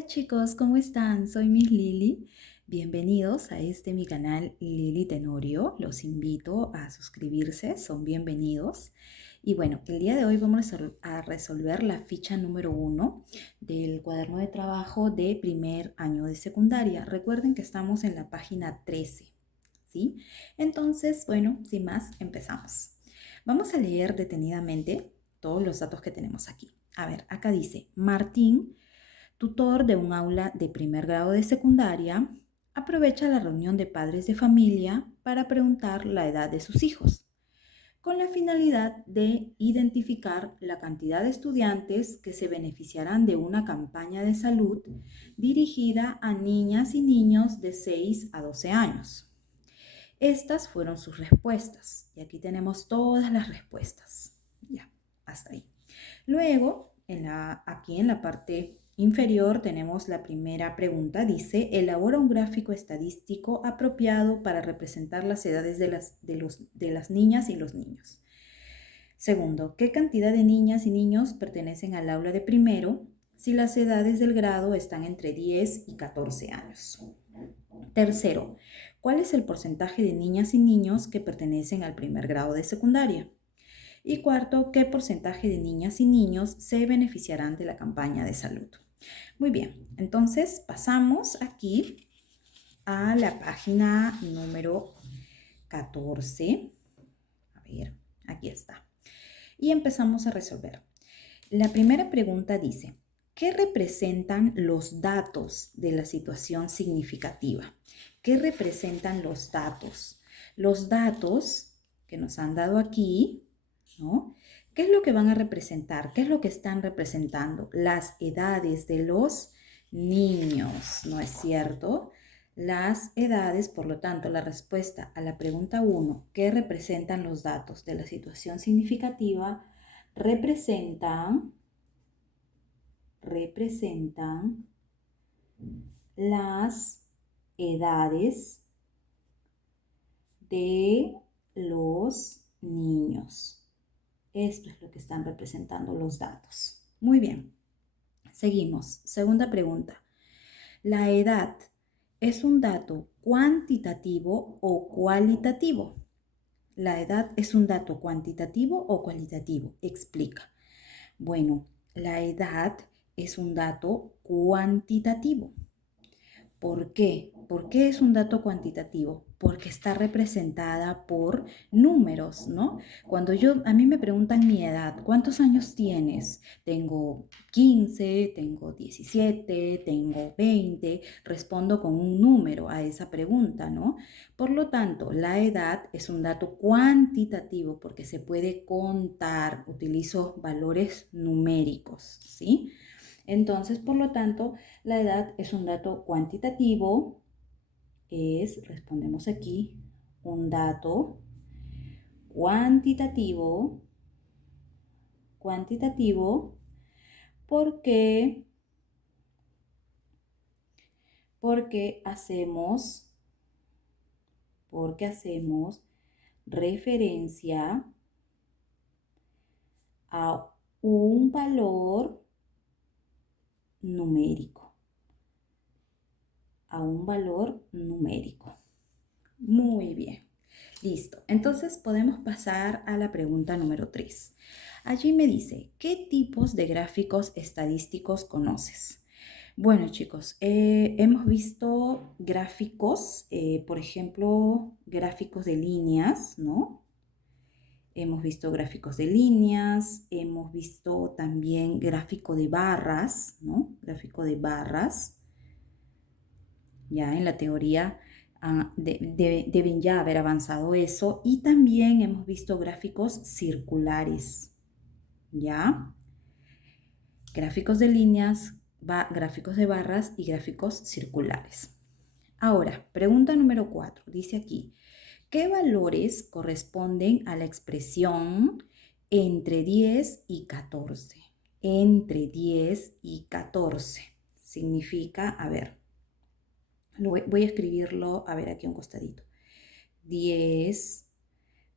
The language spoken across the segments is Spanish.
Hola chicos, ¿cómo están? Soy Miss Lili. Bienvenidos a mi canal Lili Tenorio. Los invito a suscribirse, son bienvenidos. Y bueno, el día de hoy vamos a resolver la ficha número 1 del cuaderno de trabajo de primer año de secundaria. Recuerden que estamos en la página 13, ¿sí? Entonces, bueno, sin más, empezamos. Vamos a leer detenidamente todos los datos que tenemos aquí. A ver, acá dice, Martín, tutor de un aula de primer grado de secundaria, aprovecha la reunión de padres de familia para preguntar la edad de sus hijos, con la finalidad de identificar la cantidad de estudiantes que se beneficiarán de una campaña de salud dirigida a niñas y niños de 6 a 12 años. Estas fueron sus respuestas y aquí tenemos todas las respuestas. Ya, hasta ahí. Luego, aquí en la parte inferior tenemos la primera pregunta. Dice, elabora un gráfico estadístico apropiado para representar las edades de las niñas y los niños. Segundo, ¿qué cantidad de niñas y niños pertenecen al aula de primero si las edades del grado están entre 10 y 14 años? Tercero, ¿cuál es el porcentaje de niñas y niños que pertenecen al primer grado de secundaria? Y cuarto, ¿qué porcentaje de niñas y niños se beneficiarán de la campaña de salud? Muy bien, entonces pasamos aquí a la página número 14. A ver, aquí está. Y empezamos a resolver. La primera pregunta dice, ¿qué representan los datos de la situación significativa? ¿Qué representan los datos? Los datos que nos han dado aquí, ¿no? ¿Qué es lo que van a representar? ¿Qué es lo que están representando? Las edades de los niños, ¿no es cierto? Las edades, por lo tanto, la respuesta a la pregunta 1, ¿qué representan los datos de la situación significativa? Representan las edades de los niños. Esto es lo que están representando los datos. Muy bien, seguimos. Segunda pregunta. ¿La edad es un dato cuantitativo o cualitativo? ¿La edad es un dato cuantitativo o cualitativo? Explica. Bueno, la edad es un dato cuantitativo. ¿Por qué? ¿Por qué es un dato cuantitativo? Porque está representada por números, ¿no? Cuando a mí me preguntan mi edad, ¿cuántos años tienes? Tengo 15, tengo 17, tengo 20, respondo con un número a esa pregunta, ¿no? Por lo tanto, la edad es un dato cuantitativo porque se puede contar, utilizo valores numéricos, ¿sí? Entonces, por lo tanto, la edad es un dato cuantitativo, respondemos aquí, un dato cuantitativo, porque, porque hacemos, porque hacemos referencia a un valor numérico, a un valor numérico. Muy bien. Listo. Entonces podemos pasar a la pregunta número 3. Allí me dice, ¿qué tipos de gráficos estadísticos conoces? Bueno, chicos, hemos visto gráficos, por ejemplo, gráficos de líneas, ¿no? Hemos visto gráficos de líneas, hemos visto también gráfico de barras, ¿no? Gráfico de barras. Ya en la teoría deben ya haber avanzado eso. Y también hemos visto gráficos circulares, ¿ya? Gráficos de líneas, gráficos de barras y gráficos circulares. Ahora, pregunta número 4. Dice aquí, ¿qué valores corresponden a la expresión entre 10 y 14? Entre 10 y 14. Significa, a ver, voy a escribirlo, a ver, aquí a un costadito. 10,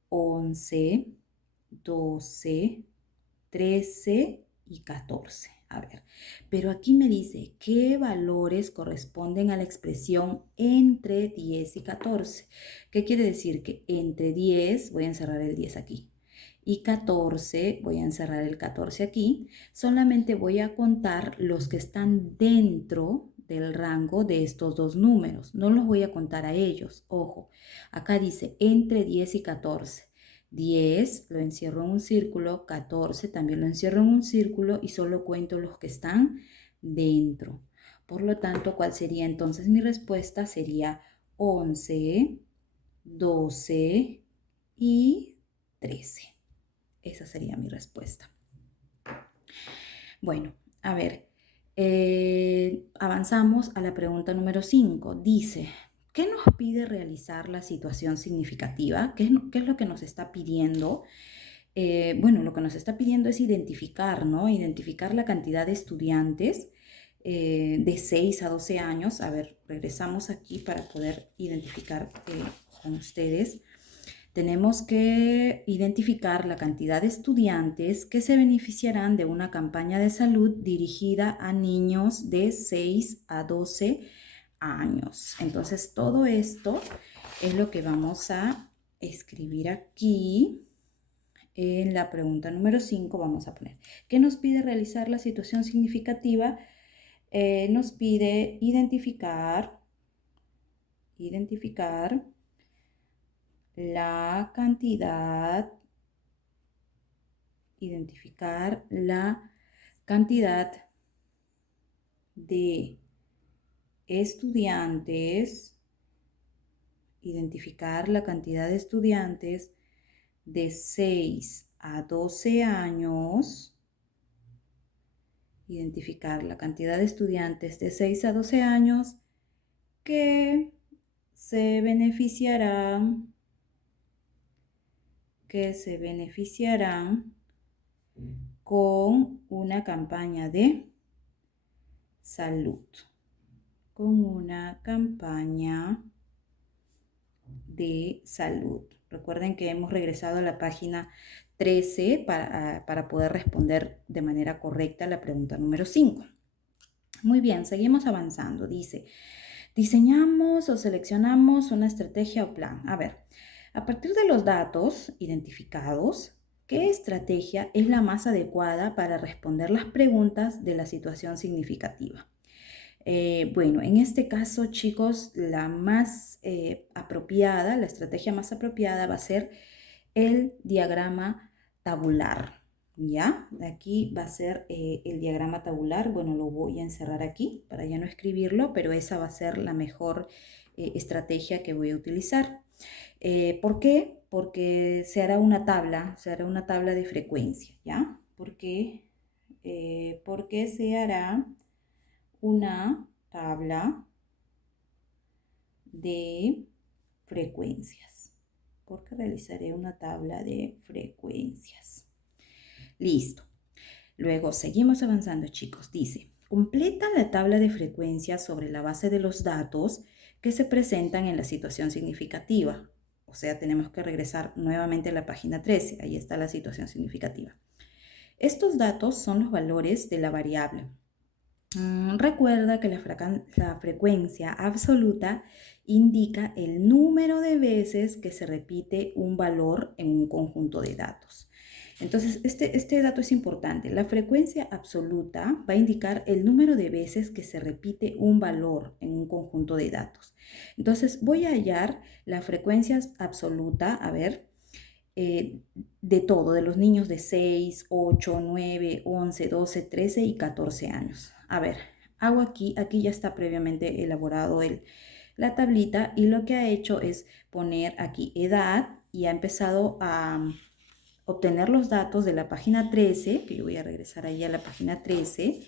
11, 12, 13 y 14. A ver, pero aquí me dice qué valores corresponden a la expresión entre 10 y 14. ¿Qué quiere decir? Que entre 10, voy a encerrar el 10 aquí, y 14, voy a encerrar el 14 aquí, solamente voy a contar los que están dentro del rango de estos dos números. No los voy a contar a ellos. Ojo, acá dice entre 10 y 14. 10 lo encierro en un círculo, 14 también lo encierro en un círculo y solo cuento los que están dentro. Por lo tanto, ¿cuál sería entonces mi respuesta? Sería 11, 12 y 13. Esa sería mi respuesta. Bueno, a ver, avanzamos a la pregunta número 5. Dice, ¿qué nos pide realizar la situación significativa? ¿Qué es lo que nos está pidiendo? Bueno, lo que nos está pidiendo es identificar, ¿no? Identificar la cantidad de estudiantes de 6 a 12 años. A ver, regresamos aquí para poder identificar con ustedes. Tenemos que identificar la cantidad de estudiantes que se beneficiarán de una campaña de salud dirigida a niños de 6 a 12 años. Entonces, todo esto es lo que vamos a escribir aquí. En la pregunta número 5 vamos a poner, ¿qué nos pide realizar la situación significativa? Nos pide identificar la cantidad de estudiantes, de 6 a 12 años, identificar la cantidad de estudiantes de 6 a 12 años que se beneficiarán con una campaña de salud. Recuerden que hemos regresado a la página 13 para poder responder de manera correcta la pregunta número 5. Muy bien, seguimos avanzando. Dice, diseñamos o seleccionamos una estrategia o plan. A ver, a partir de los datos identificados, ¿qué estrategia es la más adecuada para responder las preguntas de la situación significativa? Bueno, en este caso, chicos, la estrategia más apropiada va a ser el diagrama tabular, ¿ya? Aquí va a ser el diagrama tabular. Bueno, lo voy a encerrar aquí para ya no escribirlo, pero esa va a ser la mejor estrategia que voy a utilizar. ¿Por qué? Porque se hará una tabla de frecuencia, ¿ya? Porque se hará una tabla de frecuencias. Porque realizaré una tabla de frecuencias. Listo. Luego seguimos avanzando, chicos. Dice, completa la tabla de frecuencias sobre la base de los datos que se presentan en la situación significativa. O sea, tenemos que regresar nuevamente a la página 13. Ahí está la situación significativa. Estos datos son los valores de la variable. Recuerda que la frecuencia absoluta indica el número de veces que se repite un valor en un conjunto de datos. Entonces, este dato es importante. La frecuencia absoluta va a indicar el número de veces que se repite un valor en un conjunto de datos. Entonces, voy a hallar la frecuencia absoluta, a ver, de todo, de los niños de 6, 8, 9, 11, 12, 13 y 14 años. A ver, hago aquí ya está previamente elaborado la tablita y lo que ha hecho es poner aquí edad y ha empezado a obtener los datos de la página 13, que yo voy a regresar ahí a la página 13.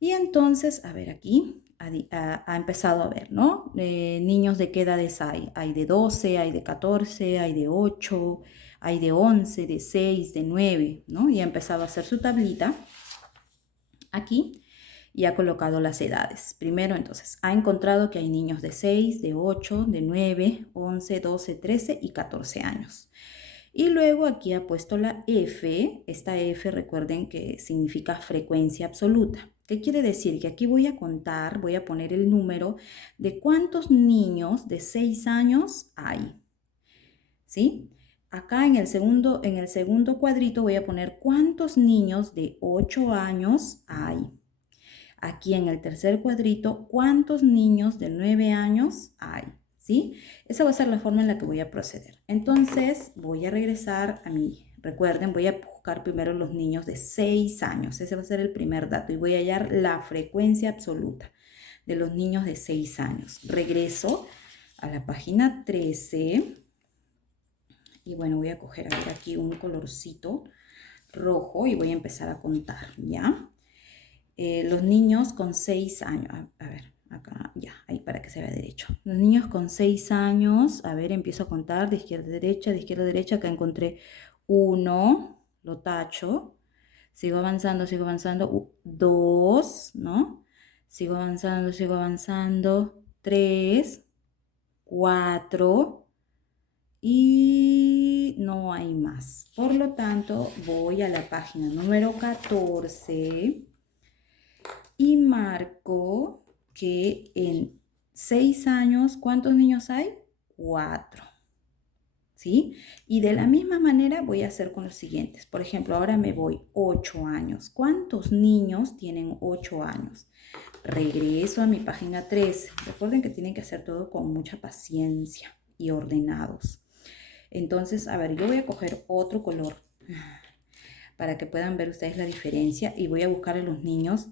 Y entonces, a ver aquí, ha empezado a ver, ¿no? Niños de qué edades hay. Hay de 12, hay de 14, hay de 8, hay de 11, de 6, de 9, ¿no? Y ha empezado a hacer su tablita aquí y ha colocado las edades. Primero, entonces, ha encontrado que hay niños de 6, de 8, de 9, 11, 12, 13 y 14 años. Y luego aquí ha puesto la F. Esta F, recuerden que significa frecuencia absoluta. ¿Qué quiere decir? Que aquí voy a contar, voy a poner el número de cuántos niños de 6 años hay. ¿Sí? Acá en el segundo cuadrito voy a poner cuántos niños de 8 años hay. Aquí en el tercer cuadrito, ¿cuántos niños de 9 años hay? ¿Sí? Esa va a ser la forma en la que voy a proceder. Entonces, voy a regresar a recuerden, voy a buscar primero los niños de 6 años. Ese va a ser el primer dato y voy a hallar la frecuencia absoluta de los niños de 6 años. Regreso a la página 13 y bueno, voy a coger aquí un colorcito rojo y voy a empezar a contar, ¿ya? Los niños con 6 años, a ver, acá, ya, ahí para que se vea derecho. Los niños con 6 años, a ver, empiezo a contar de izquierda a derecha, acá encontré 1, lo tacho, sigo avanzando, 2, ¿no? Sigo avanzando, 3, 4 y no hay más. Por lo tanto, voy a la página número 14 y marco que en 6 años, ¿cuántos niños hay? 4. ¿Sí? Y de la misma manera voy a hacer con los siguientes. Por ejemplo, ahora me voy 8 años. ¿Cuántos niños tienen 8 años? Regreso a mi página 13. Recuerden que tienen que hacer todo con mucha paciencia y ordenados. Entonces, a ver, yo voy a coger otro color para que puedan ver ustedes la diferencia y voy a buscar a los niños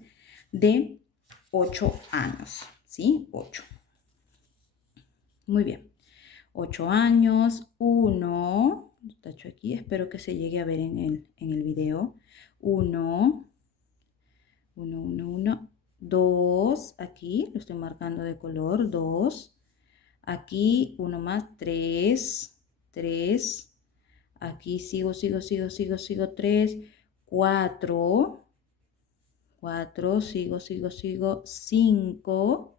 de 8 años, ¿sí? 8. Muy bien. 8 años, 1, tacho aquí, espero que se llegue a ver en el video. 1, 2, aquí lo estoy marcando de color, 2. Aquí uno más, 3, 3. Aquí sigo, 3, 4, 4, sigo, 5,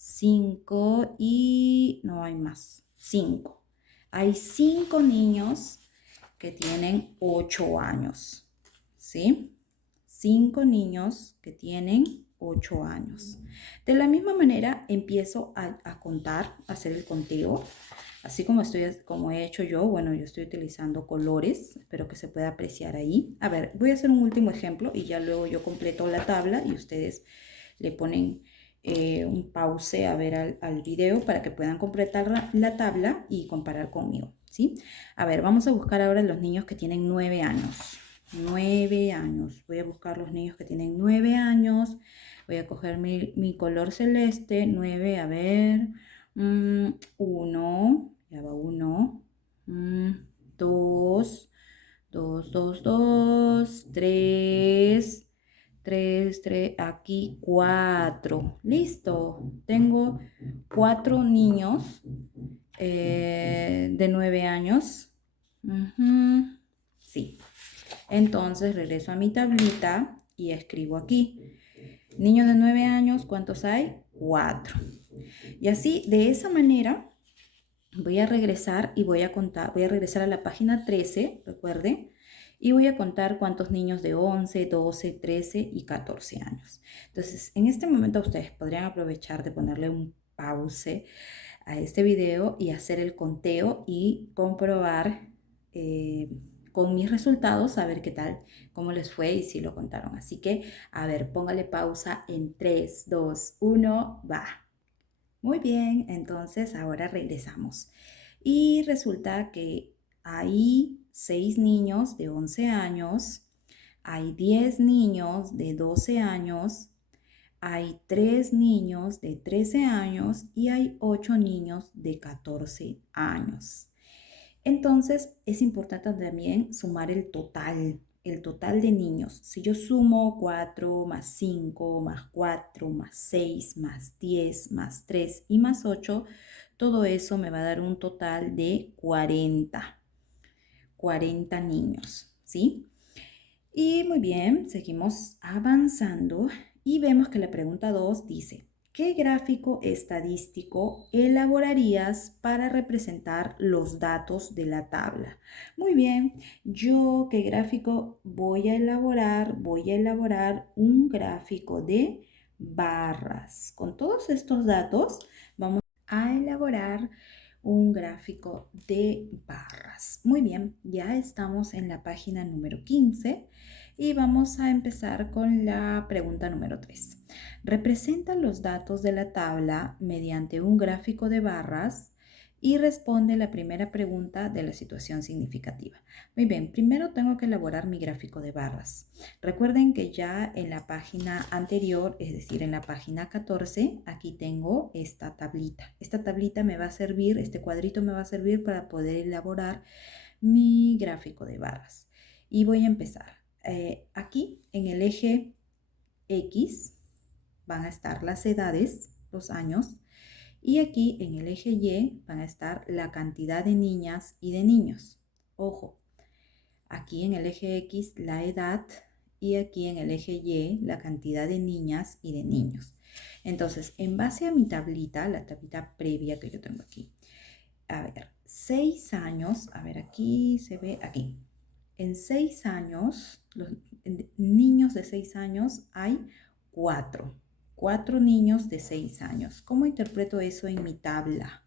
5 y no hay más, 5. Hay 5 niños que tienen 8 años, ¿sí? 5 niños que tienen 8 años. De la misma manera empiezo a contar, a hacer el conteo, así como he hecho yo. Bueno, yo estoy utilizando colores, espero que se pueda apreciar ahí. A ver, voy a hacer un último ejemplo y ya luego yo completo la tabla y ustedes le ponen un pause a ver al video para que puedan completar la tabla y comparar conmigo, ¿sí? A ver, vamos a buscar ahora los niños que tienen 9 años. 9 años. Voy a buscar los niños que tienen 9 años. Voy a coger mi color celeste. 9, a ver. 1. Ya va 1. 2. 2, 2, 2. 3. 3, 3. Aquí 4. Listo. Tengo 4 niños de 9 años. Sí. Entonces regreso a mi tablita y escribo aquí. Niños de 9 años, ¿cuántos hay? 4. Y así, de esa manera, voy a regresar y voy a contar, voy a regresar a la página 13, recuerden, y voy a contar cuántos niños de 11, 12, 13 y 14 años. Entonces, en este momento ustedes podrían aprovechar de ponerle un pause a este video y hacer el conteo y comprobar con mis resultados, a ver qué tal, cómo les fue y si lo contaron. Así que, a ver, póngale pausa en 3, 2, 1, va. Muy bien, entonces ahora regresamos. Y resulta que hay 6 niños de 11 años, hay 10 niños de 12 años, hay 3 niños de 13 años y hay 8 niños de 14 años. Entonces es importante también sumar el total de niños. Si yo sumo 4 más 5 más 4 más 6 más 10 más 3 y más 8, todo eso me va a dar un total de 40 niños, ¿sí? Y muy bien, seguimos avanzando y vemos que la pregunta 2 dice, ¿qué gráfico estadístico elaborarías para representar los datos de la tabla? Muy bien, yo ¿qué gráfico voy a elaborar? Voy a elaborar un gráfico de barras. Con todos estos datos vamos a elaborar un gráfico de barras. Muy bien, ya estamos en la página número 15 y vamos a empezar con la pregunta número 3. Representa los datos de la tabla mediante un gráfico de barras y responde la primera pregunta de la situación significativa. Muy bien, primero tengo que elaborar mi gráfico de barras. Recuerden que ya en la página anterior, es decir, en la página 14, aquí tengo esta tablita. Esta tablita me va a servir, este cuadrito me va a servir para poder elaborar mi gráfico de barras. Y voy a empezar. Aquí en el eje X van a estar las edades, los años, y aquí en el eje Y van a estar la cantidad de niñas y de niños. Ojo, aquí en el eje X la edad y aquí en el eje Y la cantidad de niñas y de niños. Entonces, en base a mi tablita, la tablita previa que yo tengo aquí, a ver, 6 años, a ver, aquí se ve, aquí. En 6 años, los niños de 6 años hay 4. 4 niños de 6 años. ¿Cómo interpreto eso en mi tabla?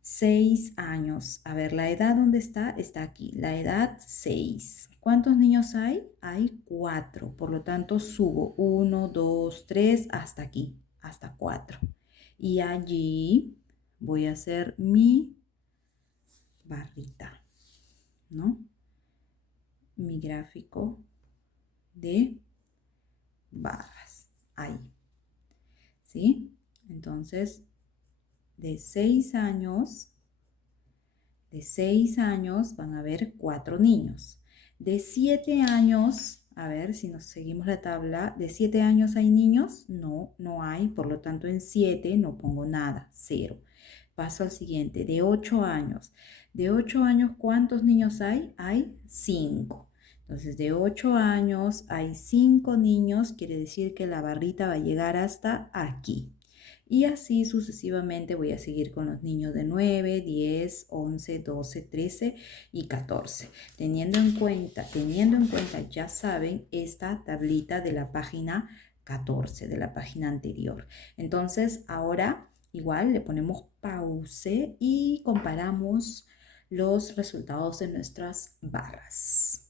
6 años. A ver, la edad, ¿dónde está? Está aquí. La edad, 6. ¿Cuántos niños hay? Hay 4. Por lo tanto, subo 1, 2, 3, hasta aquí, hasta 4. Y allí voy a hacer mi barrita, ¿no? Mi gráfico de barras. Ahí. ¿Sí? Entonces, de 6 años van a haber 4 niños. De 7 años, a ver si nos seguimos la tabla, ¿de 7 años hay niños? No, no hay, por lo tanto en 7 no pongo nada, 0. Paso al siguiente, de 8 años. De 8 años, ¿cuántos niños hay? Hay 5. Entonces, de 8 años hay 5 niños, quiere decir que la barrita va a llegar hasta aquí. Y así sucesivamente voy a seguir con los niños de 9, 10, 11, 12, 13 y 14. Teniendo en cuenta, ya saben, esta tablita de la página 14, de la página anterior. Entonces, ahora igual le ponemos pause y comparamos los resultados de nuestras barras.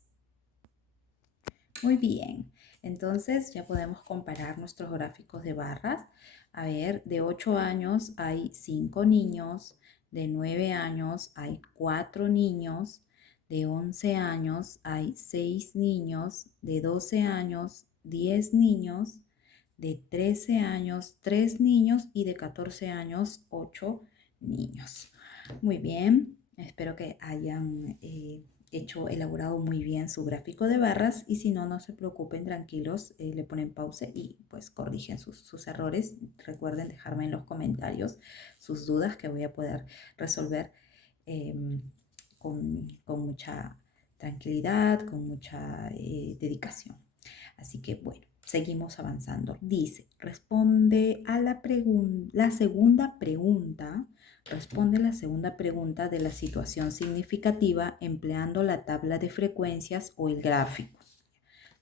Muy bien, entonces ya podemos comparar nuestros gráficos de barras. A ver, de 8 años hay 5 niños, de 9 años hay 4 niños, de 11 años hay 6 niños, de 12 años 10 niños, de 13 años 3 niños y de 14 años 8 niños. Muy bien, espero que hayan elaborado muy bien su gráfico de barras y si no, no se preocupen, tranquilos, le ponen pausa y pues corrigen sus errores. Recuerden dejarme en los comentarios sus dudas que voy a poder resolver con mucha tranquilidad, con mucha dedicación. Así que bueno, seguimos avanzando. Dice, responde a la segunda pregunta. Responde la segunda pregunta de la situación significativa empleando la tabla de frecuencias o el gráfico.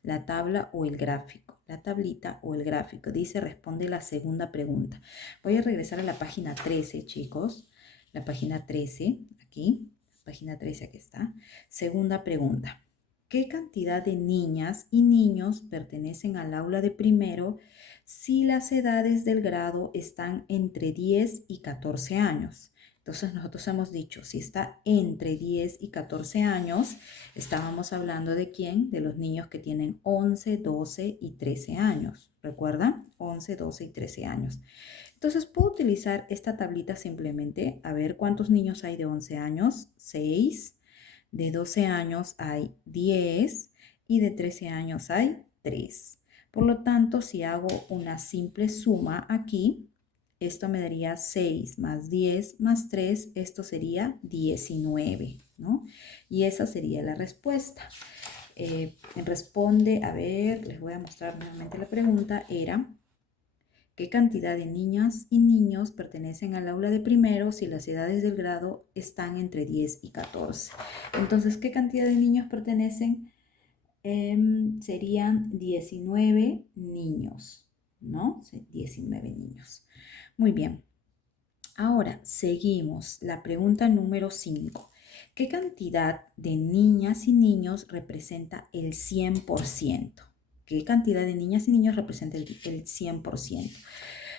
La tabla o el gráfico, la tablita o el gráfico. Dice, responde la segunda pregunta. Voy a regresar a la página 13, chicos. La página 13, aquí. Página 13, aquí está. Segunda pregunta. ¿Qué cantidad de niñas y niños pertenecen al aula de primero si las edades del grado están entre 10 y 14 años? Entonces nosotros hemos dicho, si está entre 10 y 14 años, estábamos hablando de quién, de los niños que tienen 11, 12 y 13 años. ¿Recuerdan? 11, 12 y 13 años. Entonces puedo utilizar esta tablita simplemente, a ver cuántos niños hay de 11 años, 6. De 12 años hay 10 y de 13 años hay 3. Por lo tanto, si hago una simple suma aquí, esto me daría 6 más 10 más 3, esto sería 19, ¿no? Y esa sería la respuesta. Responde, a ver, les voy a mostrar nuevamente la pregunta, era ¿Qué cantidad de niñas y niños pertenecen al aula de primero si las edades del grado están entre 10 y 14? Entonces, ¿qué cantidad de niños pertenecen? Serían 19 niños, ¿no? 19 niños. Muy bien. Ahora, seguimos. La pregunta número 5. ¿Qué cantidad de niñas y niños representa el 100%? ¿Qué cantidad de niñas y niños representa el 100%?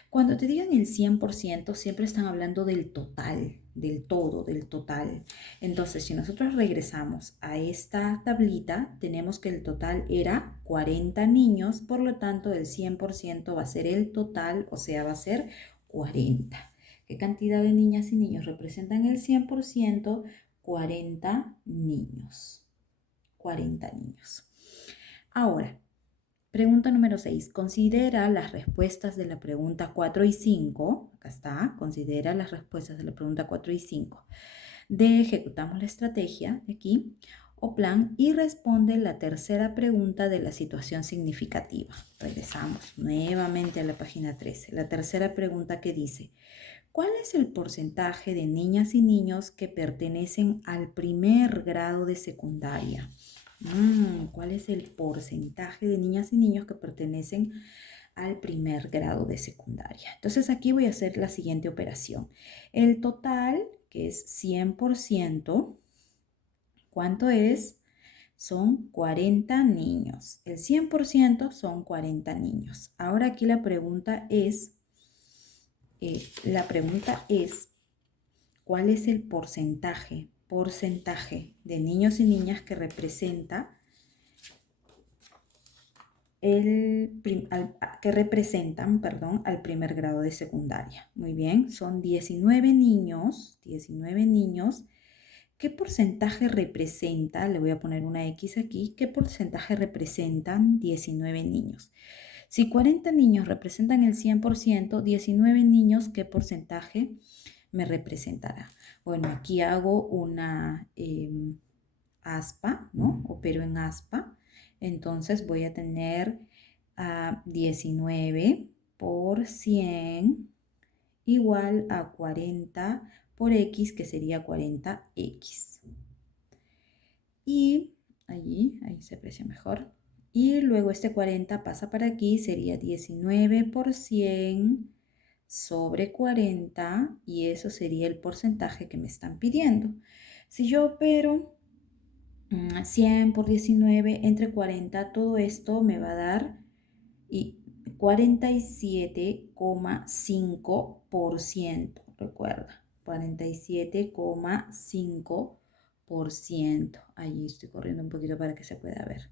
Cuando te digan el 100%, siempre están hablando del total, del todo, del total. Entonces, si nosotros regresamos a esta tablita, tenemos que el total era 40 niños, por lo tanto, el 100% va a ser el total, o sea, va a ser 40. ¿Qué cantidad de niñas y niños representan el 100%? 40 niños. 40 niños. Ahora, pregunta número 6. Considera las respuestas de la pregunta 4 y 5. Acá está. Considera las respuestas de la pregunta 4 y 5. Ejecutamos la estrategia de aquí o plan y responde la tercera pregunta de la situación significativa. Regresamos nuevamente a la página 13. La tercera pregunta que dice: ¿cuál es el porcentaje de niñas y niños que pertenecen al primer grado de secundaria? ¿Cuál es el porcentaje de niñas y niños que pertenecen al primer grado de secundaria? Entonces aquí voy a hacer la siguiente operación. El total, que es 100%, ¿cuánto es? Son 40 niños. El 100% son 40 niños. Ahora aquí la pregunta es, ¿cuál es el porcentaje de niños y niñas que representan al primer grado de secundaria? Muy bien, son 19 niños. ¿Qué porcentaje representa? Le voy a poner una X aquí. ¿Qué porcentaje representan 19 niños? Si 40 niños representan el 100%, 19 niños, ¿qué porcentaje me representará? Bueno, aquí hago una aspa, ¿no? Opero en aspa. Entonces voy a tener 19 por 100 igual a 40 por X, que sería 40X. Y ahí se aprecia mejor. Y luego este 40 pasa para aquí, sería 19 por 100 sobre 40, y eso sería el porcentaje que me están pidiendo. Si yo opero 100 por 19 entre 40, todo esto me va a dar 47,5%. Recuerda, 47,5%. Ahí estoy corriendo un poquito para que se pueda ver.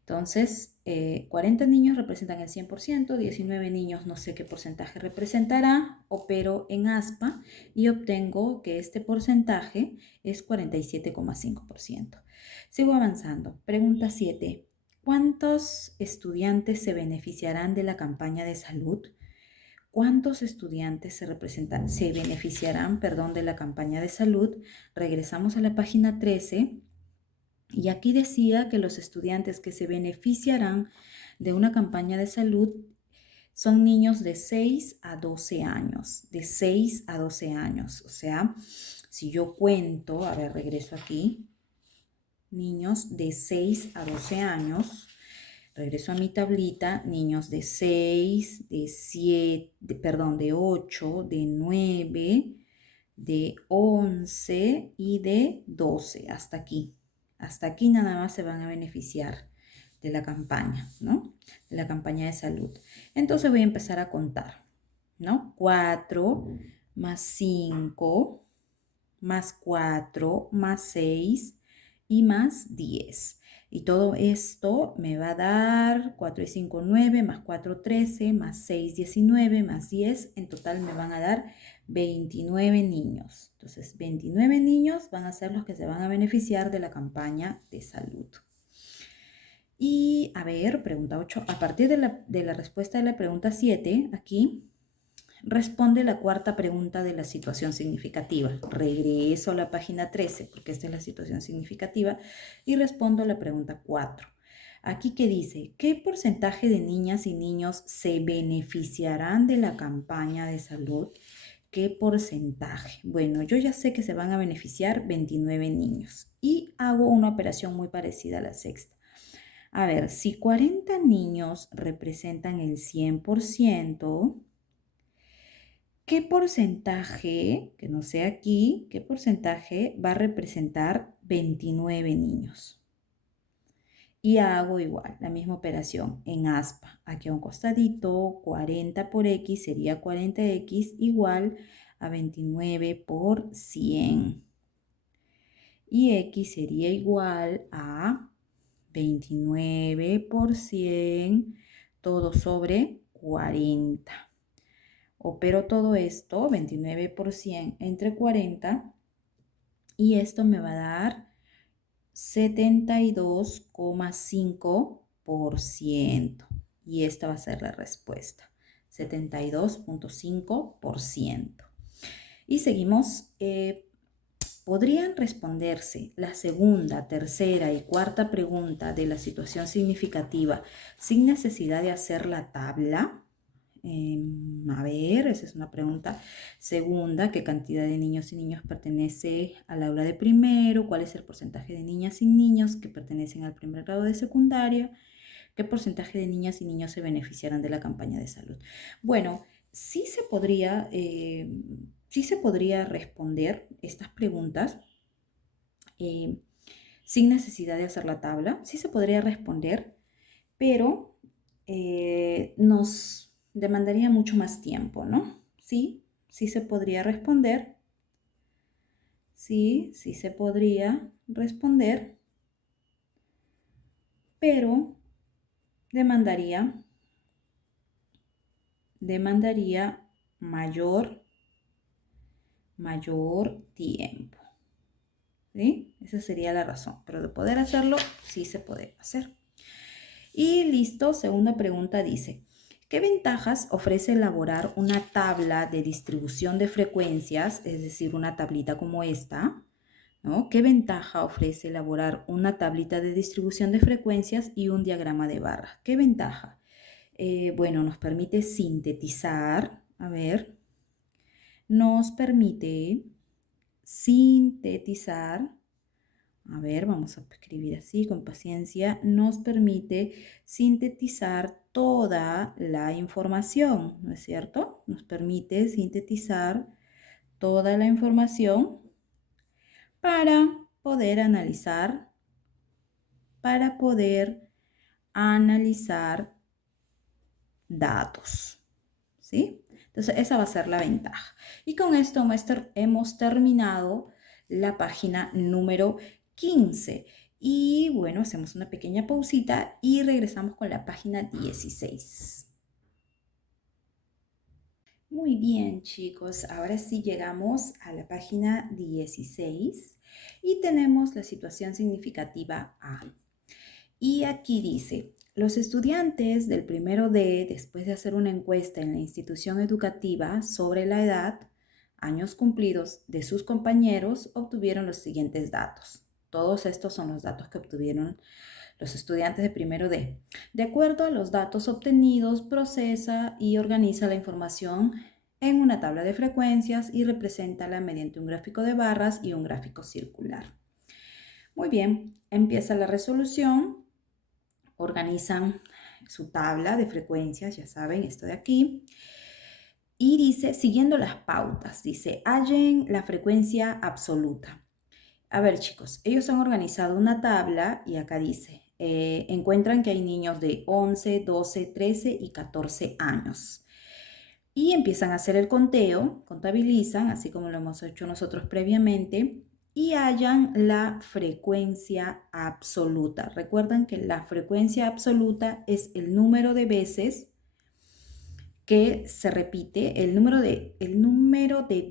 Entonces, 40 niños representan el 100%, 19 niños no sé qué porcentaje representará, opero en aspa y obtengo que este porcentaje es 47,5%. Sigo avanzando. Pregunta 7. ¿Cuántos estudiantes se beneficiarán de la campaña de salud? ¿Cuántos estudiantes se beneficiarán de la campaña de salud? Regresamos a la página 13. Y aquí decía que los estudiantes que se beneficiarán de una campaña de salud son niños de 6 a 12 años. De 6 a 12 años. O sea, si yo cuento, a ver, regreso aquí. Niños de 6 a 12 años. Regreso a mi tablita. Niños de 6, de 8, de 9, de 11 y de 12. Hasta aquí. Hasta aquí nada más se van a beneficiar de la campaña, ¿no? De la campaña de salud. Entonces voy a empezar a contar, ¿no? 4 más 5 más 4 más 6 y más 10. Y todo esto me va a dar 4 y 5, 9, más 4, 13, más 6, 19, más 10. En total me van a dar 29 niños. Entonces, 29 niños van a ser los que se van a beneficiar de la campaña de salud. Y, a ver, pregunta 8. A partir de la respuesta de la pregunta 7, aquí, responde la cuarta pregunta de la situación significativa. Regreso a la página 13, porque esta es la situación significativa, y respondo a la pregunta 4. Aquí que dice, ¿qué porcentaje de niñas y niños se beneficiarán de la campaña de salud? ¿Qué porcentaje? Bueno, yo ya sé que se van a beneficiar 29 niños y hago una operación muy parecida a la sexta. A ver, si 40 niños representan el 100%, ¿qué porcentaje, que no sé aquí, qué porcentaje va a representar 29 niños? Y hago igual, la misma operación en aspa. Aquí a un costadito, 40 por X sería 40X igual a 29 por 100. Y X sería igual a 29 por 100, todo sobre 40. Opero todo esto, 29 por 100 entre 40, y esto me va a dar 72,5%. Y esta va a ser la respuesta, 72,5%. Y seguimos. Podrían responderse la segunda, tercera y cuarta pregunta de la situación significativa sin necesidad de hacer la tabla. A ver, esa es una pregunta. Segunda, ¿qué cantidad de niños y niñas pertenece al aula de primero? ¿Cuál es el porcentaje de niñas y niños que pertenecen al primer grado de secundaria? ¿Qué porcentaje de niñas y niños se beneficiarán de la campaña de salud? Bueno, sí se podría, responder estas preguntas eh, sin necesidad de hacer la tabla. Sí se podría responder, pero nos demandaría mucho más tiempo, ¿no? Sí, sí se podría responder. Sí, sí se podría responder, pero demandaría mayor tiempo. ¿Sí? Esa sería la razón. Pero de poder hacerlo, sí se puede hacer. Y listo, segunda pregunta dice, ¿qué ventajas ofrece elaborar una tabla de distribución de frecuencias, es decir, una tablita como esta? ¿No? ¿Qué ventaja ofrece elaborar una tablita de distribución de frecuencias y un diagrama de barras? ¿Qué ventaja? Bueno, nos permite sintetizar, a ver, nos permite sintetizar, a ver, vamos a escribir así con paciencia, nos permite sintetizar toda la información, ¿no es cierto? Nos permite sintetizar toda la información para poder analizar, datos, ¿sí? Entonces, esa va a ser la ventaja. Y con esto hemos terminado la página número 15. Y bueno, hacemos una pequeña pausita y regresamos con la página 16. Muy bien, chicos, ahora sí llegamos a la página 16 y tenemos la situación significativa A. Y aquí dice, los estudiantes del primero D, después de hacer una encuesta en la institución educativa sobre la edad, años cumplidos de sus compañeros, obtuvieron los siguientes datos. Todos estos son los datos que obtuvieron los estudiantes de primero D. De acuerdo a los datos obtenidos, procesa y organiza la información en una tabla de frecuencias y represéntala mediante un gráfico de barras y un gráfico circular. Muy bien, empieza la resolución. Organizan su tabla de frecuencias, ya saben, esto de aquí. Y dice, siguiendo las pautas, dice, hallen la frecuencia absoluta. A ver, chicos, ellos han organizado una tabla y acá dice, encuentran que hay niños de 11, 12, 13 y 14 años. Y empiezan a hacer el conteo, contabilizan, así como lo hemos hecho nosotros previamente, y hallan la frecuencia absoluta. Recuerden que la frecuencia absoluta es el número de veces que se repite, el número de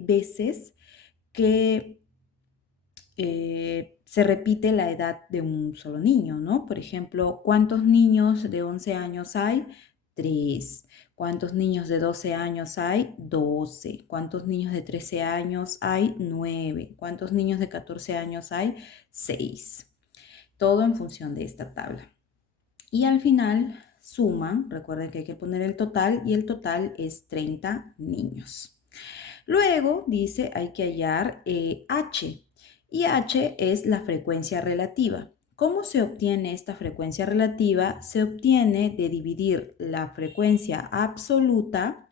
veces que se repite la edad de un solo niño, ¿no? Por ejemplo, ¿cuántos niños de 11 años hay? 3. ¿Cuántos niños de 12 años hay? 12. ¿Cuántos niños de 13 años hay? 9. ¿Cuántos niños de 14 años hay? 6. Todo en función de esta tabla. Y al final suman, recuerden que hay que poner el total y el total es 30 niños. Luego dice hay que hallar H y H es la frecuencia relativa. ¿Cómo se obtiene esta frecuencia relativa? Se obtiene de dividir la frecuencia absoluta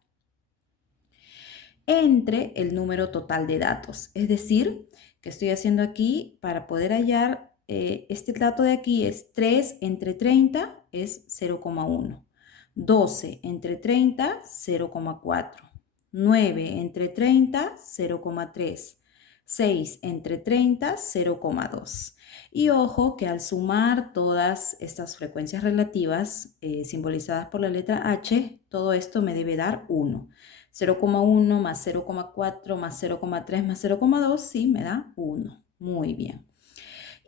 entre el número total de datos. Es decir, que estoy haciendo aquí para poder hallar este dato de aquí es 3 entre 30 es 0,1. 12 entre 30, 0,4. 9 entre 30, 0,3. 6 entre 30, 0,2. Y ojo que al sumar todas estas frecuencias relativas simbolizadas por la letra H, todo esto me debe dar 1. 0,1 más 0,4 más 0,3 más 0,2, sí, me da 1. Muy bien.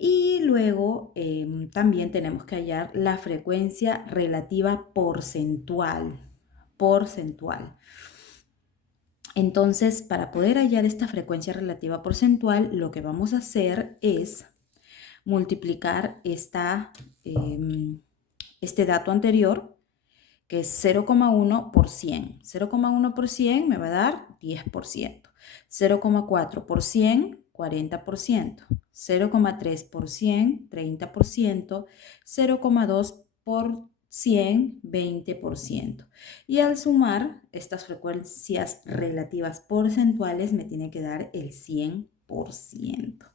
Y luego también tenemos que hallar la frecuencia relativa porcentual. Entonces, para poder hallar esta frecuencia relativa porcentual, lo que vamos a hacer es multiplicar este dato anterior, que es 0,1 por 100. 0,1 por 100 me va a dar 10%. 0,4 por 100, 40%. 0,3 por 100, 30%. 0,2 por 100, 20%. Y al sumar estas frecuencias relativas porcentuales me tiene que dar el 100%.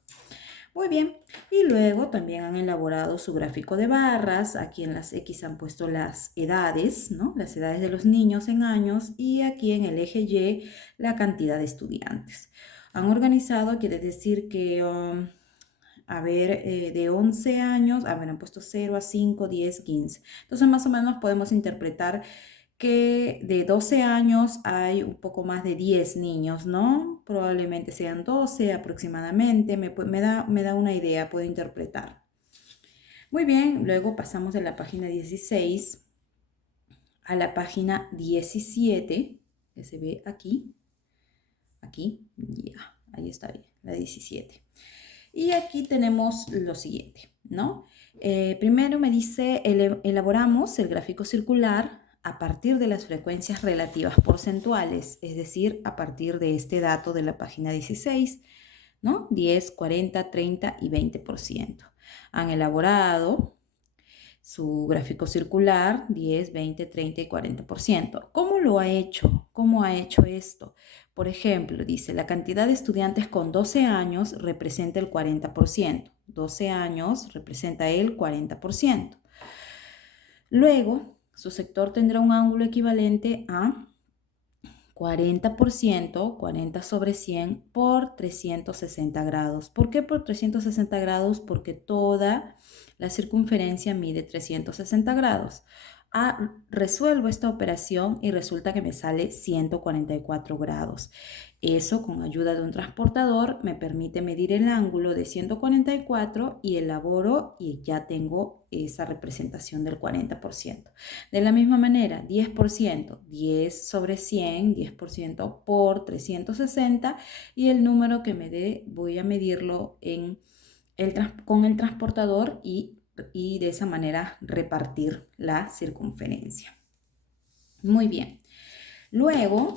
Muy bien, y luego también han elaborado su gráfico de barras. Aquí en las X han puesto las edades, ¿no? Las edades de los niños en años, y aquí en el eje Y la cantidad de estudiantes. Han organizado, quiere decir que, de 11 años, han puesto 0 a 5, 10, 15. Entonces más o menos podemos interpretar que de 12 años hay un poco más de 10 niños, ¿no? Probablemente sean 12 aproximadamente, me da una idea, puedo interpretar. Muy bien, luego pasamos de la página 16 a la página 17, que se ve aquí, ya, ahí está bien, la 17. Y aquí tenemos lo siguiente, ¿no? Primero me dice, elaboramos el gráfico circular a partir de las frecuencias relativas porcentuales, es decir, a partir de este dato de la página 16, ¿no? 10, 40, 30 y 20%. Han elaborado su gráfico circular 10, 20, 30 y 40%. ¿Cómo lo ha hecho? ¿Cómo ha hecho esto? Por ejemplo, dice, la cantidad de estudiantes con 12 años representa el 40%. 12 años representa el 40%. Luego, su sector tendrá un ángulo equivalente a 40%, 40 sobre 100 por 360 grados. ¿Por qué por 360 grados? Porque toda la circunferencia mide 360 grados. Resuelvo esta operación y resulta que me sale 144 grados. Eso, con ayuda de un transportador, me permite medir el ángulo de 144 y elaboro y ya tengo esa representación del 40%. De la misma manera, 10%, 10 sobre 100, 10% por 360, y el número que me dé voy a medirlo con el transportador y de esa manera repartir la circunferencia. Muy bien. Luego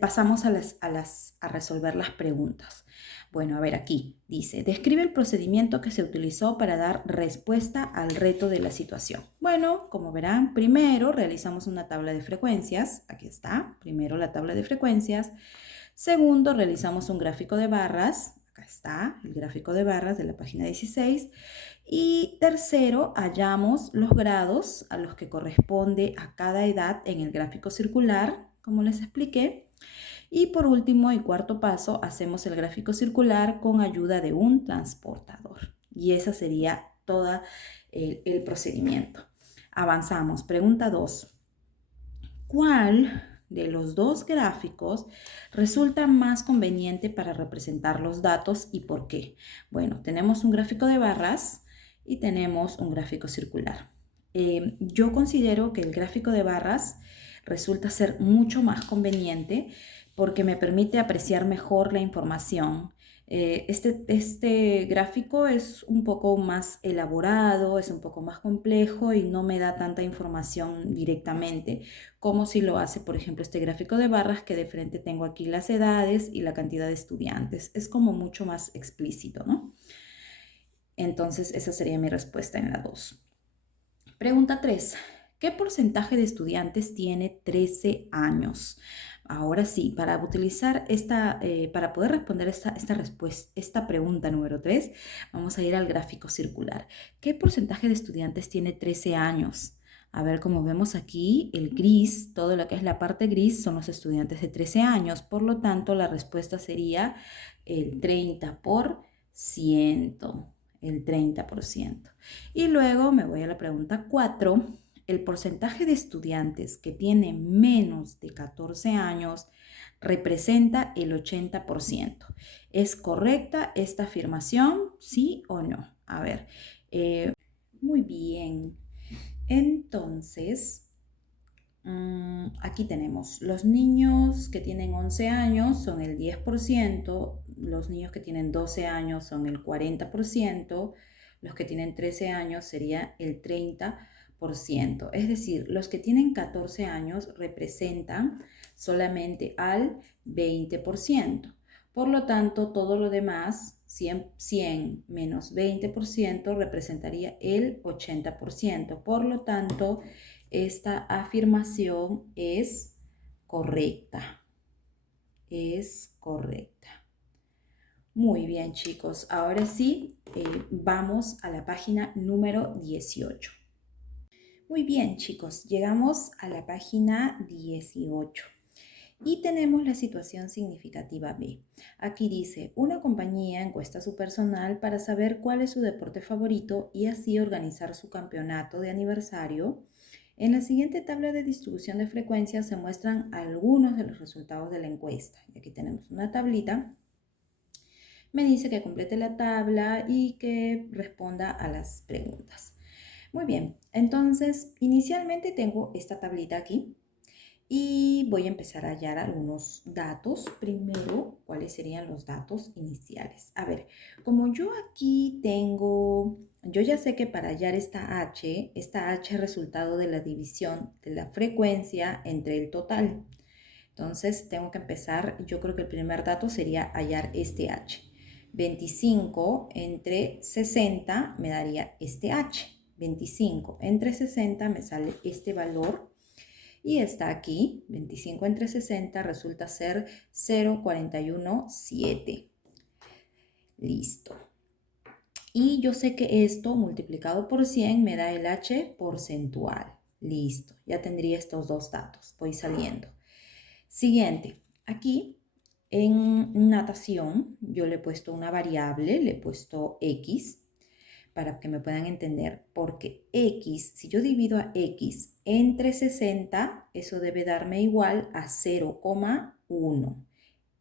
pasamos a resolver las preguntas. Bueno, a ver, aquí dice, describe el procedimiento que se utilizó para dar respuesta al reto de la situación. Bueno, como verán, primero realizamos una tabla de frecuencias. Aquí está, primero la tabla de frecuencias. Segundo, realizamos un gráfico de barras. Acá está el gráfico de barras de la página 16. Y tercero, hallamos los grados a los que corresponde a cada edad en el gráfico circular, como les expliqué. Y por último y cuarto paso, hacemos el gráfico circular con ayuda de un transportador. Y ese sería todo el procedimiento. Avanzamos. Pregunta 2. ¿Cuál de los dos gráficos resulta más conveniente para representar los datos y por qué? Bueno, tenemos un gráfico de barras y tenemos un gráfico circular. Yo considero que el gráfico de barras resulta ser mucho más conveniente porque me permite apreciar mejor la información. Este gráfico es un poco más elaborado, es un poco más complejo y no me da tanta información directamente como si lo hace, por ejemplo, este gráfico de barras que de frente tengo aquí las edades y la cantidad de estudiantes. Es como mucho más explícito, ¿no? Entonces, esa sería mi respuesta en la 2. Pregunta 3. ¿Qué porcentaje de estudiantes tiene 13 años? Ahora sí, para utilizar para poder responder esta pregunta número 3, vamos a ir al gráfico circular. ¿Qué porcentaje de estudiantes tiene 13 años? A ver, como vemos aquí, el gris, todo lo que es la parte gris son los estudiantes de 13 años. Por lo tanto, la respuesta sería el 30%. El 30%. Y luego me voy a la pregunta 4. El porcentaje de estudiantes que tienen menos de 14 años representa el 80%. ¿Es correcta esta afirmación? ¿Sí o no? A ver, muy bien. Entonces, aquí tenemos los niños que tienen 11 años son el 10%, los niños que tienen 12 años son el 40%, los que tienen 13 años sería el 30%. Es decir, los que tienen 14 años representan solamente al 20%. Por lo tanto, todo lo demás, 100 menos 20%, representaría el 80%. Por lo tanto, esta afirmación es correcta. Es correcta. Muy bien, chicos. Ahora sí, vamos a la página número 18. Muy bien, chicos. Llegamos a la página 18. Y tenemos la situación significativa B. Aquí dice, una compañía encuesta a su personal para saber cuál es su deporte favorito y así organizar su campeonato de aniversario. En la siguiente tabla de distribución de frecuencias se muestran algunos de los resultados de la encuesta. Y aquí tenemos una tablita. Me dice que complete la tabla y que responda a las preguntas. Muy bien, entonces inicialmente tengo esta tablita aquí. Y voy a empezar a hallar algunos datos. Primero, ¿cuáles serían los datos iniciales? A ver, como yo aquí tengo, yo ya sé que para hallar esta H es resultado de la división de la frecuencia entre el total. Entonces, tengo que empezar, yo creo que el primer dato sería hallar este H. 25 entre 60 me daría este H. 25 entre 60 me sale este valor. Y está aquí, 25 entre 60 resulta ser 0,417. Listo. Y yo sé que esto multiplicado por 100 me da el H porcentual. Listo, ya tendría estos dos datos. Voy saliendo. Siguiente, aquí en natación yo le he puesto una variable, le he puesto X, para que me puedan entender, porque X, si yo divido a X entre 60, eso debe darme igual a 0,1.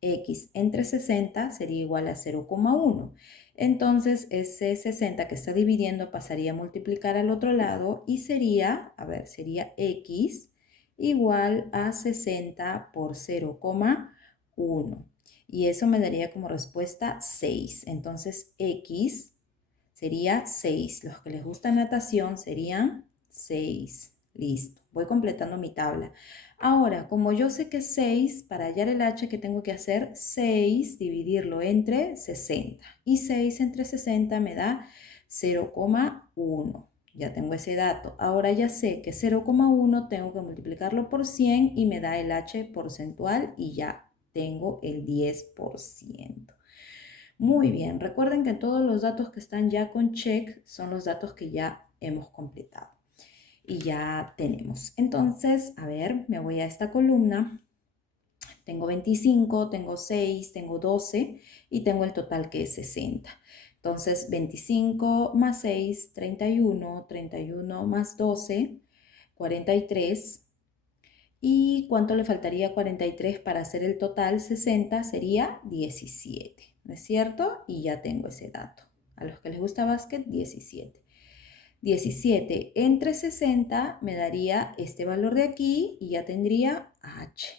X entre 60 sería igual a 0,1. Entonces, ese 60 que está dividiendo pasaría a multiplicar al otro lado y sería, a ver, sería X igual a 60 por 0,1. Y eso me daría como respuesta 6. Entonces, X sería 6. Los que les gusta natación serían 6. Listo. Voy completando mi tabla. Ahora, como yo sé que 6, para hallar el H, ¿qué tengo que hacer? 6, dividirlo entre 60. Y 6 entre 60 me da 0,1. Ya tengo ese dato. Ahora ya sé que 0,1 tengo que multiplicarlo por 100 y me da el H porcentual y ya tengo el 10%. Muy bien, recuerden que todos los datos que están ya con check son los datos que ya hemos completado y ya tenemos. Entonces, a ver, me voy a esta columna. Tengo 25, tengo 6, tengo 12 y tengo el total que es 60. Entonces, 25 más 6, 31, 31 más 12, 43. ¿Y cuánto le faltaría a 43 para hacer el total? 60 sería 17, ¿no es cierto? Y ya tengo ese dato. A los que les gusta básquet, 17. 17 entre 60 me daría este valor de aquí y ya tendría H.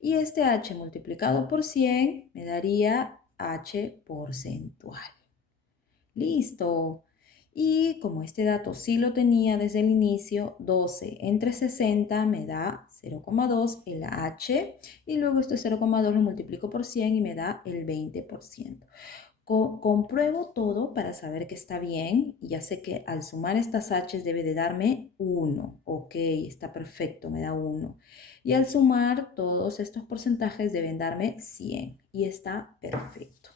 Y este H multiplicado por 100 me daría H porcentual. Listo. Y como este dato sí lo tenía desde el inicio, 12 entre 60 me da 0,2 el H, y luego este 0,2 lo multiplico por 100 y me da el 20%. Compruebo todo para saber que está bien, y ya sé que al sumar estas H's debe de darme 1. Ok, está perfecto, me da 1. Y al sumar todos estos porcentajes deben darme 100 y está perfecto.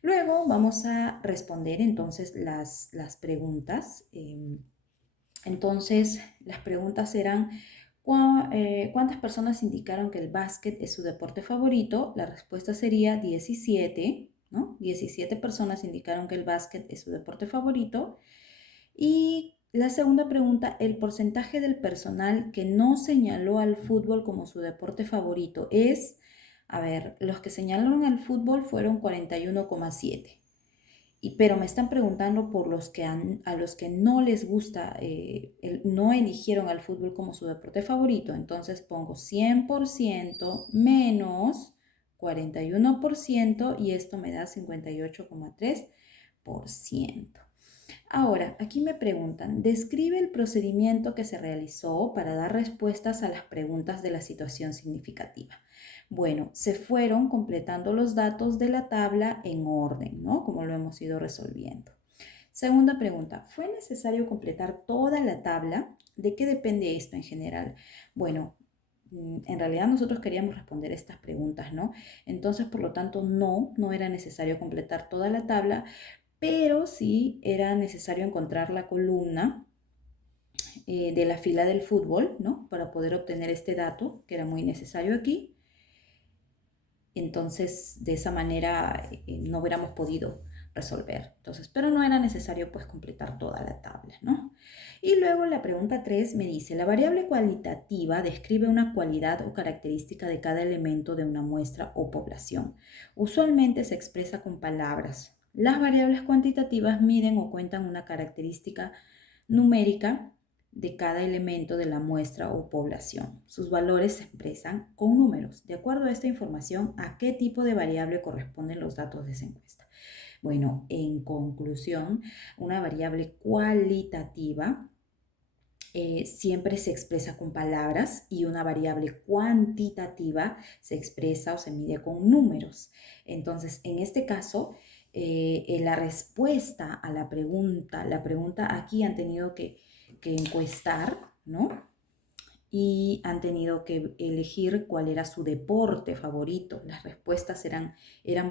Luego vamos a responder entonces las preguntas. Entonces, las preguntas eran: ¿cuántas personas indicaron que el básquet es su deporte favorito? La respuesta sería 17, ¿no? 17 personas indicaron que el básquet es su deporte favorito. Y la segunda pregunta: el porcentaje del personal que no señaló al fútbol como su deporte favorito es... A ver, los que señalaron al fútbol fueron 41,7. Pero me están preguntando por a los que no les gusta, no eligieron al fútbol como su deporte favorito. Entonces pongo 100% menos 41% y esto me da 58,3%. Ahora, aquí me preguntan: describe el procedimiento que se realizó para dar respuestas a las preguntas de la situación significativa. Bueno, se fueron completando los datos de la tabla en orden, ¿no? Como lo hemos ido resolviendo. Segunda pregunta: ¿fue necesario completar toda la tabla? ¿De qué depende esto en general? Bueno, en realidad nosotros queríamos responder estas preguntas, ¿no? Entonces, por lo tanto, no era necesario completar toda la tabla, pero sí era necesario encontrar la columna de la fila del fútbol, ¿no? Para poder obtener este dato, que era muy necesario aquí. Entonces, de esa manera no hubiéramos podido resolver. Entonces, pero no era necesario pues completar toda la tabla, ¿no? Y luego la pregunta 3 me dice: la variable cualitativa describe una cualidad o característica de cada elemento de una muestra o población. Usualmente se expresa con palabras. Las variables cuantitativas miden o cuentan una característica numérica de cada elemento de la muestra o población. Sus valores se expresan con números. De acuerdo a esta información, ¿a qué tipo de variable corresponden los datos de esa encuesta? Bueno, en conclusión, una variable cualitativa siempre se expresa con palabras, y una variable cuantitativa se expresa o se mide con números. Entonces, en este caso, la respuesta a la pregunta aquí han tenido que encuestar, ¿no? Y han tenido que elegir cuál era su deporte favorito. Las respuestas eran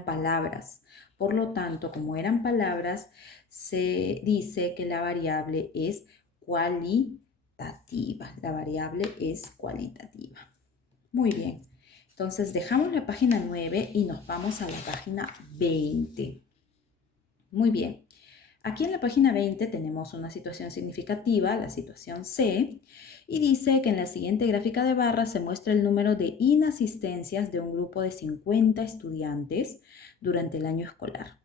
palabras. Por lo tanto, como eran palabras, se dice que la variable es cualitativa. La variable es cualitativa. Muy bien. Entonces dejamos la página 9 y nos vamos a la página 20. Muy bien. Aquí en la página 20 tenemos una situación significativa, la situación C, y dice que en la siguiente gráfica de barras se muestra el número de inasistencias de un grupo de 50 estudiantes durante el año escolar.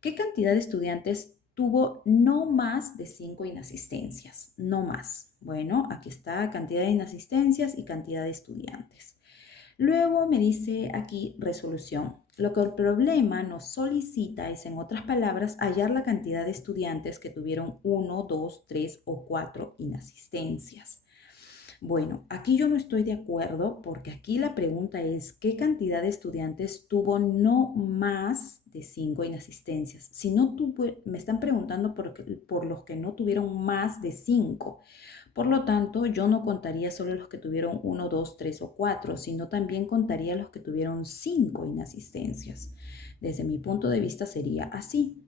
¿Qué cantidad de estudiantes tuvo no más de 5 inasistencias? No más. Bueno, aquí está cantidad de inasistencias y cantidad de estudiantes. Luego me dice aquí resolución. Lo que el problema nos solicita es, en otras palabras, hallar la cantidad de estudiantes que tuvieron 1, 2, 3 o 4 inasistencias. Bueno, aquí yo no estoy de acuerdo, porque aquí la pregunta es: ¿qué cantidad de estudiantes tuvo no más de 5 inasistencias? Si no me están preguntando por los que no tuvieron más de 5. Por lo tanto, yo no contaría solo los que tuvieron 1, 2, 3 o 4, sino también contaría los que tuvieron 5 inasistencias. Desde mi punto de vista sería así.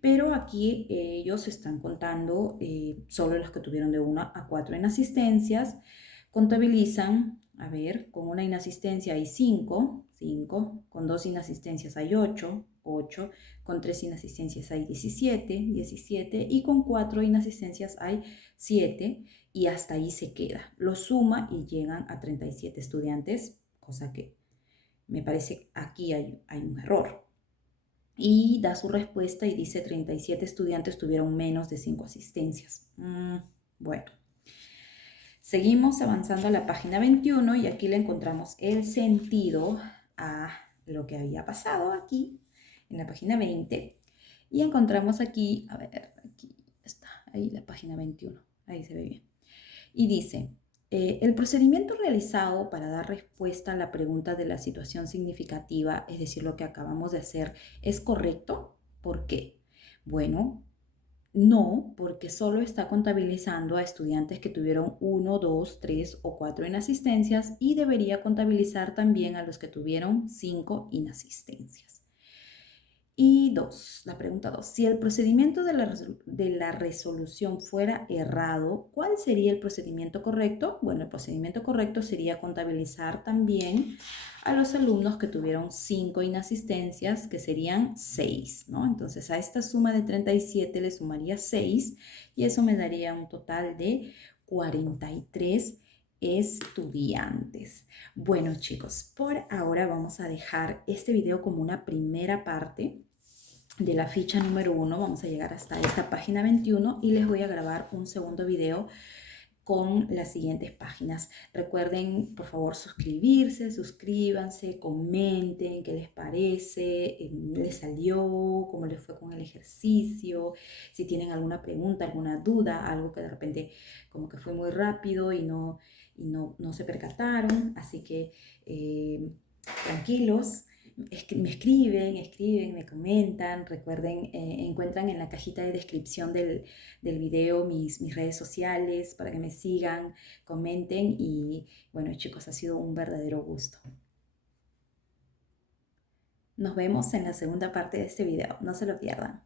Pero aquí ellos están contando solo los que tuvieron de 1 a 4 inasistencias. Contabilizan, a ver, con una inasistencia hay 5, con 2 inasistencias hay 8, con 3 inasistencias hay 17, y con 4 inasistencias hay 7, y hasta ahí se queda. Lo suma y llegan a 37 estudiantes, cosa que me parece aquí hay un error. Y da su respuesta y dice: 37 estudiantes tuvieron menos de 5 asistencias. Bueno, seguimos avanzando a la página 21 y aquí le encontramos el sentido a lo que había pasado aquí. en la página 20 y encontramos aquí, a ver, aquí está, ahí la página 21, ahí se ve bien. Y dice, el procedimiento realizado para dar respuesta a la pregunta de la situación significativa, es decir, lo que acabamos de hacer, ¿es correcto? ¿Por qué? Bueno, no, porque solo está contabilizando a estudiantes que tuvieron 1, 2, 3 o 4 inasistencias y debería contabilizar también a los que tuvieron 5 inasistencias. Y dos, la pregunta 2. Si el procedimiento de la resolución fuera errado, ¿cuál sería el procedimiento correcto? Bueno, el procedimiento correcto sería contabilizar también a los alumnos que tuvieron 5 inasistencias, que serían 6, ¿no? Entonces a esta suma de 37 le sumaría 6 y eso me daría un total de 43 estudiantes. Bueno, chicos, por ahora vamos a dejar este video como una primera parte de la ficha número 1. Vamos a llegar hasta esta página 21 y les voy a grabar un segundo video con las siguientes páginas. Recuerden, por favor, suscríbanse, comenten qué les parece, les salió, cómo les fue con el ejercicio, si tienen alguna pregunta, alguna duda, algo que de repente como que fue muy rápido y no se percataron. Así que tranquilos. Me escriben, me comentan. Recuerden, encuentran en la cajita de descripción del video mis redes sociales para que me sigan, comenten y bueno, chicos, ha sido un verdadero gusto. Nos vemos en la segunda parte de este video, no se lo pierdan.